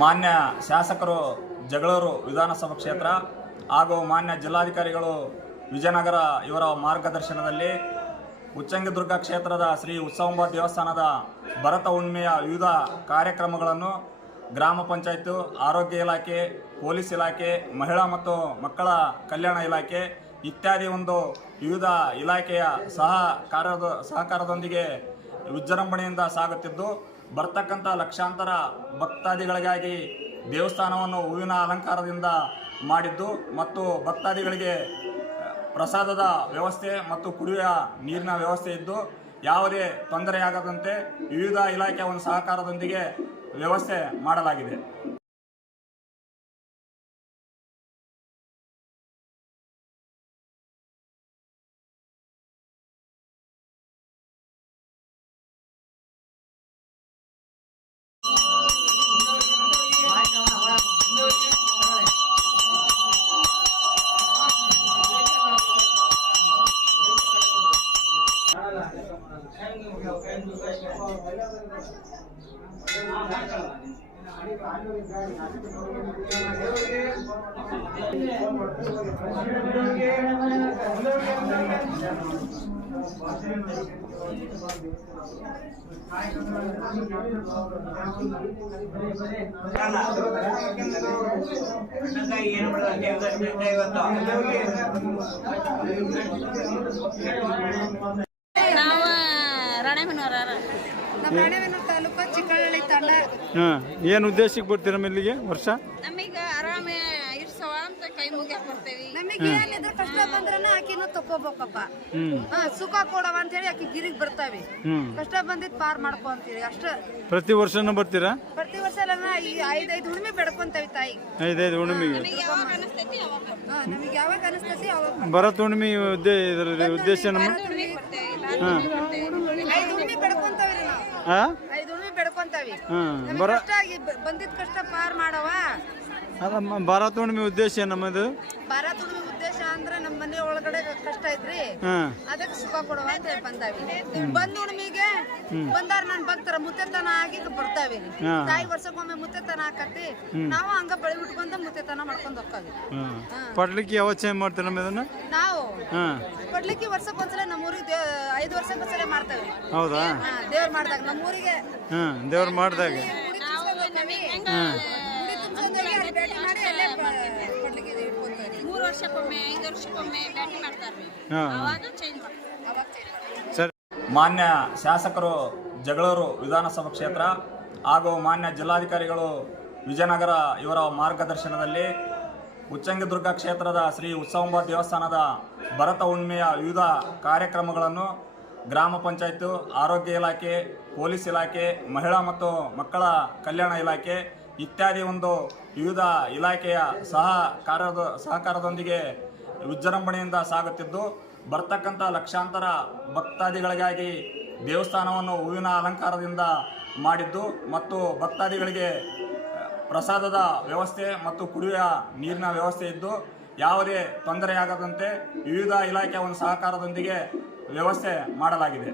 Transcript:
ಮಾನ್ಯ ಶಾಸಕರು ಜಗಳೂರು ವಿಧಾನಸಭಾ ಕ್ಷೇತ್ರ ಹಾಗೂ ಮಾನ್ಯ ಜಿಲ್ಲಾಧಿಕಾರಿಗಳು ವಿಜಯನಗರ ಇವರ ಮಾರ್ಗದರ್ಶನದಲ್ಲಿ ಉಚ್ಚಂಗಿದುರ್ಗ ಕ್ಷೇತ್ರದ ಶ್ರೀ ಉತ್ಸವಾಂಬ ದೇವಸ್ಥಾನದ ಭರತ ಹುಣ್ಣಿಮೆಯ ವಿವಿಧ ಕಾರ್ಯಕ್ರಮಗಳನ್ನು ಗ್ರಾಮ ಪಂಚಾಯತ್, ಆರೋಗ್ಯ ಇಲಾಖೆ, ಪೊಲೀಸ್ ಇಲಾಖೆ, ಮಹಿಳಾ ಮತ್ತು ಮಕ್ಕಳ ಕಲ್ಯಾಣ ಇಲಾಖೆ ಇತ್ಯಾದಿ ವಿವಿಧ ಇಲಾಖೆಯ ಸಹಕಾರದೊಂದಿಗೆ ವಿಜೃಂಭಣೆಯಿಂದ ಸಾಗುತ್ತಿದ್ದು, ಬರ್ತಕ್ಕಂಥ ಲಕ್ಷಾಂತರ ಭಕ್ತಾದಿಗಳಿಗಾಗಿ ದೇವಸ್ಥಾನವನ್ನು ಹೂವಿನ ಅಲಂಕಾರದಿಂದ ಮಾಡಿದ್ದು ಮತ್ತು ಭಕ್ತಾದಿಗಳಿಗೆ ಪ್ರಸಾದದ ವ್ಯವಸ್ಥೆ ಮತ್ತು ಕುಡಿಯುವ ನೀರಿನ ವ್ಯವಸ್ಥೆ ಇದ್ದು, ಯಾವುದೇ ತೊಂದರೆಯಾಗದಂತೆ ವಿವಿಧ ಇಲಾಖೆಯ ಸಹಕಾರದೊಂದಿಗೆ ವ್ಯವಸ್ಥೆ ಮಾಡಲಾಗಿದೆ. ರಾಣೆಬೆನ್ನೂರು ತಾಲೂಕು ಚಿಕ್ಕಹಳ್ಳಿ ತಂಡ. ಏನು ಉದ್ದೇಶಕ್ಕೆ ಬರ್ತೀರ ಇಲ್ಲಿಗೆ ವರ್ಷ? ನಮಗೆ ಆರಾಮ ಇರ್ಸವ ಅಂತ ಕೈ ಮುಗ್ಯಾಕ ಬರ್ತೇವಿ. ನಮಗೆ ಏನಿದ್ರು ಕಷ್ಟ ಬಂದ್ರನ ಆಕಿನ ತಕೋಬೇಕಪ್ಪ, ಸುಖ ಕೊಡವ ಅಂತ ಹೇಳಿ ಆಕಿ ಗಿರಿಗೆ ಬರ್ತಾವೆ. ಕಷ್ಟ ಬಂದಿದ್ ಪಾರ್ ಮಾಡ್ಕೊ ಅಂತೇಳಿ ಅಷ್ಟ. ಪ್ರತಿ ವರ್ಷನೂ ಬರ್ತೀರಾ? ಪ್ರತಿ ವರ್ಷ ಎಲ್ಲ 5 ಹುಣ್ಣಿಮೆ ಬೆಡ್ಕೊಂತೇವಿ ತಾಯಿ. 5 ಹುಣ್ಣಿಮೆಗೆ ನಮಗೆ ಯಾವಾಗ ಅನಿಸ್ತೈತಿ ಅವಾಗ. ಭರತ ಹುಣ್ಣಿಮೆ ಉದ್ದೇಶ ನಮ್ಮ 5 ಹುಣ್ಣಿಮೆ ಬೆಡ್ಕೊಂತಾವ್ರಿ ನಾವು. 5 ಹುಣ್ಣಿಮೆ ಬೆಡ್ಕೊಂತಾವಿ. ಬಂದಿದ್ ಕಷ್ಟ ಪಾರ್ ಮಾಡವ. ಭರತ ಹುಣ್ಣಿಮೆ ಉದ್ದೇಶ ನಮ್ಮದು. ಭರತ ಹುಣ್ಣಿಮೆ ಉದ್ದೇಶ ಅಂದ್ರೆ ನಮ್ಮ ಮನೆ ಒಳಗಡೆ ಕಷ್ಟ ಐತ್ರಿ, ಅದಕ್ಕೆ ಸುಖ ಕೊಡುವ ಅಂತ ಹೇಳಿ ಬಂದಾವಿ. ಬಂದ್ ಹುಣ್ಣಿಮೆಗೆ ಬಂದಾರ ನನ್ ಭಕ್ತರ ಮುತ್ತೆತನ ಆಗಿ ಬರ್ತಾವಿ. ತಾಯಿ ವರ್ಷಕ್ಕೊಮ್ಮೆ ಮುತ್ತೆತನ ಹಾಕತಿ, ನಾವು ಹಂಗ ಬಳಿ ಉಟ್ಕೊಂಡ ಮುತ್ತೆತನ ಮಾಡ್ಕೊಂಡ್ ಹೋಗ್ತಾವಿ. ಪಡ್ಲಿಕ್ಕೆ ಯಾವ ಚೇಂಜ್ ಮಾಡ್ತೀರ ನಮ್ಮದನ್ನ? ನಾವು ಪಡ್ಲಿಕ್ಕೆ ವರ್ಷಕ್ಕೊಂದ್ಸಲ ನಮ್ಮೂರಿಗೆ 5 ವರ್ಷಕ್ಕೊಂದ್ಸಲ ಮಾಡ್ತೇವೆ. ಹೌದಾ? ದೇವ್ರ ಮಾಡ್ದಾಗ ನಮ್ಮೂರಿಗೆ ದೇವ್ರ ಮಾಡ್ದಾಗ ಮಾನ್ಯ ಶಾಸಕರು ಜಗಳೂರು ವಿಧಾನಸಭಾ ಕ್ಷೇತ್ರ ಹಾಗೂ ಮಾನ್ಯ ಜಿಲ್ಲಾಧಿಕಾರಿಗಳು ವಿಜಯನಗರ ಇವರ ಮಾರ್ಗದರ್ಶನದಲ್ಲಿ ಉಚ್ಚಂಗಿದುರ್ಗ ಕ್ಷೇತ್ರದ ಶ್ರೀ ಉತ್ಸವಾಂಬ ದೇವಸ್ಥಾನದ ಭರತ ಹುಣ್ಣಿಮೆಯ ವಿವಿಧ ಕಾರ್ಯಕ್ರಮಗಳನ್ನು ಗ್ರಾಮ ಪಂಚಾಯತ್, ಆರೋಗ್ಯ ಇಲಾಖೆ, ಪೊಲೀಸ್ ಇಲಾಖೆ, ಮಹಿಳಾ ಮತ್ತು ಮಕ್ಕಳ ಕಲ್ಯಾಣ ಇಲಾಖೆ ಇತ್ಯಾದಿ ವಿವಿಧ ಇಲಾಖೆಯ ಸಹಕಾರದೊಂದಿಗೆ ವಿಜೃಂಭಣೆಯಿಂದ ಸಾಗುತ್ತಿದ್ದು, ಬರ್ತಕ್ಕಂಥ ಲಕ್ಷಾಂತರ ಭಕ್ತಾದಿಗಳಿಗಾಗಿ ದೇವಸ್ಥಾನವನ್ನು ಹೂವಿನ ಅಲಂಕಾರದಿಂದ ಮಾಡಿದ್ದು ಮತ್ತು ಭಕ್ತಾದಿಗಳಿಗೆ ಪ್ರಸಾದದ ವ್ಯವಸ್ಥೆ ಮತ್ತು ಕುಡಿಯುವ ನೀರಿನ ವ್ಯವಸ್ಥೆ ಇದ್ದು, ಯಾವುದೇ ತೊಂದರೆಯಾಗದಂತೆ ವಿವಿಧ ಇಲಾಖೆಯ ಸಹಕಾರದೊಂದಿಗೆ ವ್ಯವಸ್ಥೆ ಮಾಡಲಾಗಿದೆ.